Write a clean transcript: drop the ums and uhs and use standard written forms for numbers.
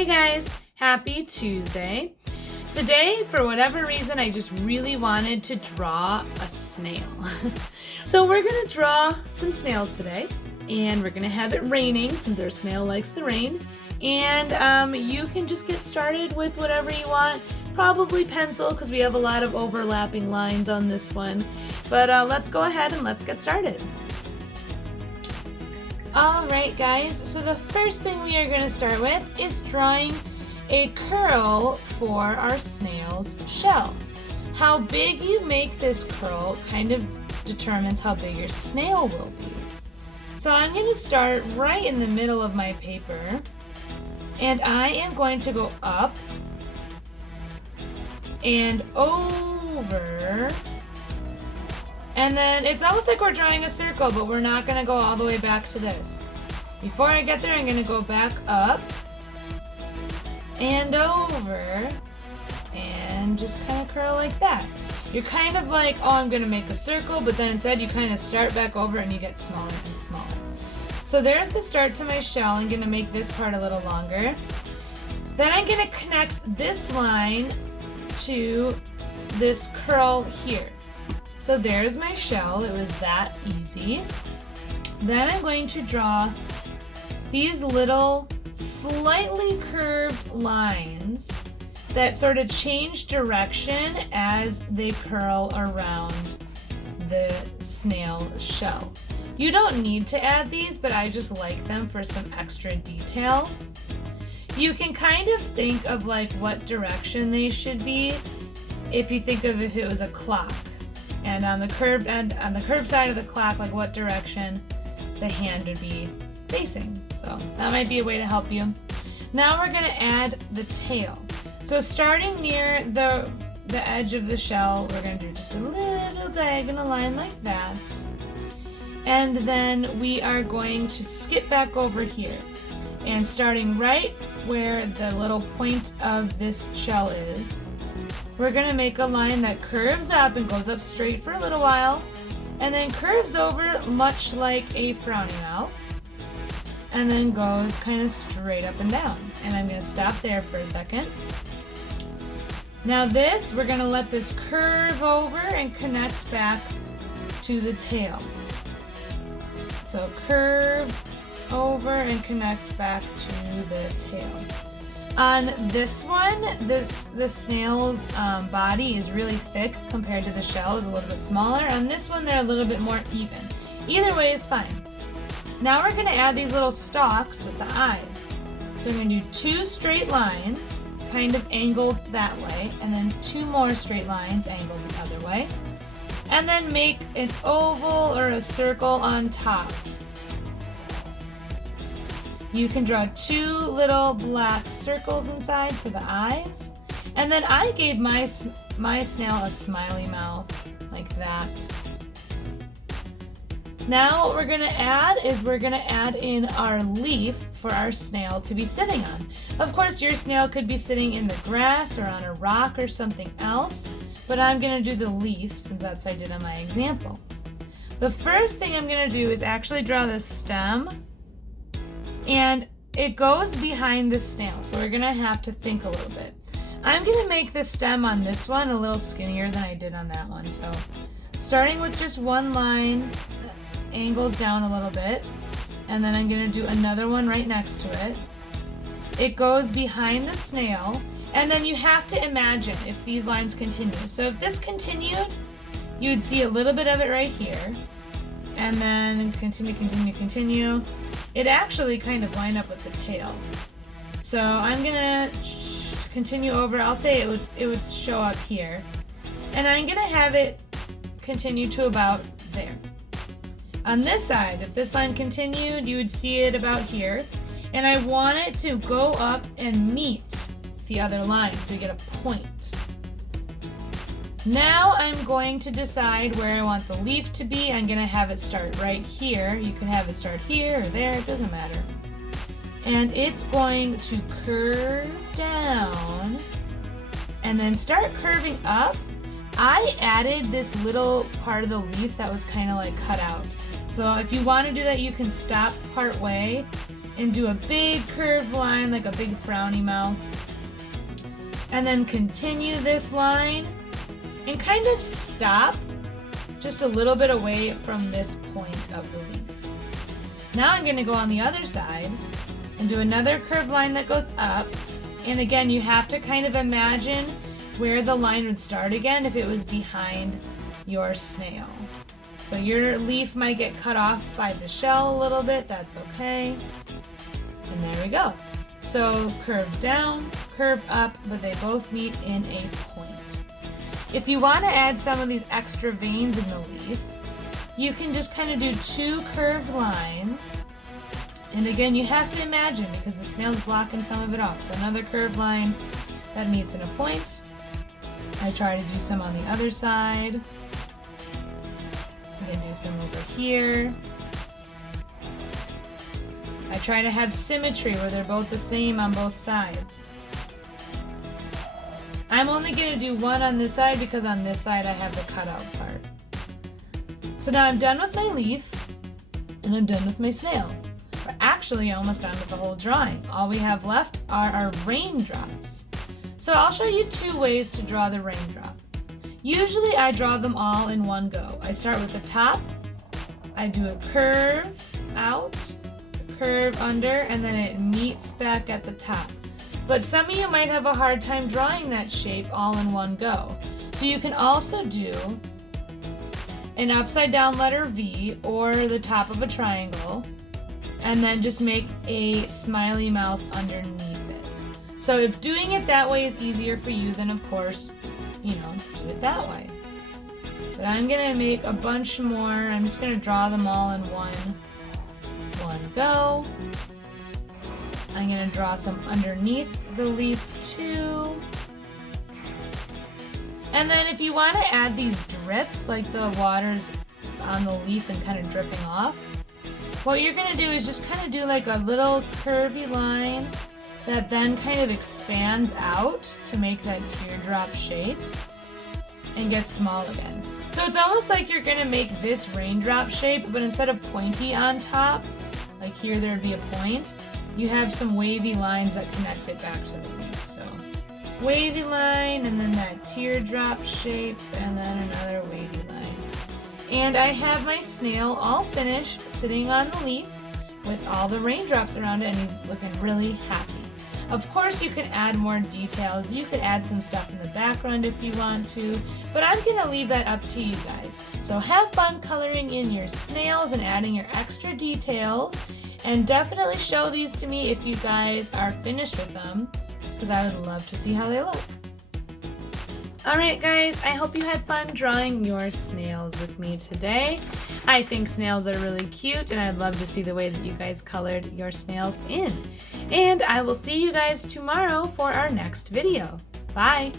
Hey guys, happy Tuesday. Today, for whatever reason, I just really wanted to draw a snail. So we're gonna draw some snails today, and we're gonna have it raining since our snail likes the rain. And you can just get started with whatever you want, probably pencil because we have a lot of overlapping lines on this one. But let's go ahead and let's get started. Alright guys, so the first thing we are going to start with is drawing a curl for our snail's shell. How big you make this curl kind of determines how big your snail will be. So I'm going to start right in the middle of my paper, and I am going to go up and over. And then it's almost like we're drawing a circle, but we're not going to go all the way back to this. Before I get there, I'm going to go back up and over and just kind of curl like that. You're kind of like, oh, I'm going to make a circle, but then instead you kind of start back over and you get smaller and smaller. So there's the start to my shell. I'm going to make this part a little longer. Then I'm going to connect this line to this curl here. So there's my shell, it was that easy. Then I'm going to draw these little slightly curved lines that sort of change direction as they curl around the snail shell. You don't need to add these, but I just like them for some extra detail. You can kind of think of like what direction they should be if you think of if it was a clock. And on the curved side of the clock, like what direction the hand would be facing. So that might be a way to help you. Now we're going to add the tail. So starting near the edge of the shell, we're going to do just a little diagonal line like that. And then we are going to skip back over here. And starting right where the little point of this shell is, we're going to make a line that curves up and goes up straight for a little while, and then curves over much like a frowny mouth, and then goes kind of straight up and down. And I'm going to stop there for a second. Now this, we're going to let this curve over and connect back to the tail. So curve over and connect back to the tail. On this one, the snail's body is really thick compared to the shell is a little bit smaller. On this one, they're a little bit more even. Either way is fine. Now we're going to add these little stalks with the eyes. So we're going to do two straight lines, kind of angled that way, and then two more straight lines angled the other way. And then make an oval or a circle on top. You can draw two little black circles inside for the eyes. And then I gave my snail a smiley mouth, like that. Now what we're going to add is we're going to add in our leaf for our snail to be sitting on. Of course, your snail could be sitting in the grass or on a rock or something else, but I'm going to do the leaf since that's what I did on my example. The first thing I'm going to do is actually draw the stem, and it goes behind the snail, so we're going to have to think a little bit. I'm going to make the stem on this one a little skinnier than I did on that one. So starting with just one line, angles down a little bit, and then I'm going to do another one right next to it. It goes behind the snail, and then you have to imagine if these lines continue. So if this continued, you'd see a little bit of it right here, and then continue. It actually kind of lined up with the tail. So I'm gonna continue over. I'll say it would show up here. And I'm gonna have it continue to about there. On this side, if this line continued, you would see it about here. And I want it to go up and meet the other line so we get a point. Now I'm going to decide where I want the leaf to be. I'm going to have it start right here. You can have it start here or there, it doesn't matter. And it's going to curve down and then start curving up. I added this little part of the leaf that was kind of like cut out. So if you want to do that, you can stop part way and do a big curved line, like a big frowny mouth. And then continue this line and kind of stop just a little bit away from this point of the leaf. Now I'm going to go on the other side and do another curved line that goes up. And again, you have to kind of imagine where the line would start again if it was behind your snail. So your leaf might get cut off by the shell a little bit, that's okay. And there we go. So curve down, curve up, but they both meet in a point. If you want to add some of these extra veins in the leaf, you can just kind of do 2 curved lines. And again, you have to imagine because the snail's blocking some of it off. So another curved line that meets in a point. I try to do some on the other side. I'm going to do some over here. I try to have symmetry where they're both the same on both sides. I'm only going to do one on this side because on this side I have the cutout part. So now I'm done with my leaf and I'm done with my snail. We're actually almost done with the whole drawing. All we have left are our raindrops. So I'll show you 2 ways to draw the raindrop. Usually I draw them all in one go. I start with the top, I do a curve out, a curve under, and then it meets back at the top. But some of you might have a hard time drawing that shape all in one go. So you can also do an upside down letter V or the top of a triangle, and then just make a smiley mouth underneath it. So if doing it that way is easier for you, then of course, do it that way. But I'm gonna make a bunch more. I'm just gonna draw them all in one go. I'm gonna draw some underneath the leaf too. And then if you want to add these drips, like the water's on the leaf and kind of dripping off, what you're gonna do is just kind of do like a little curvy line that then kind of expands out to make that teardrop shape and get small again. So it's almost like you're gonna make this raindrop shape, but instead of pointy on top, like here there'd be a point, you have some wavy lines that connect it back to the leaf. So wavy line, and then that teardrop shape, and then another wavy line. And I have my snail all finished, sitting on the leaf with all the raindrops around it, and he's looking really happy. Of course, you can add more details. You could add some stuff in the background if you want to, but I'm gonna leave that up to you guys. So have fun coloring in your snails and adding your extra details, and definitely show these to me if you guys are finished with them, because I would love to see how they look. Alright guys, I hope you had fun drawing your snails with me today. I think snails are really cute, and I'd love to see the way that you guys colored your snails in. And I will see you guys tomorrow for our next video. Bye!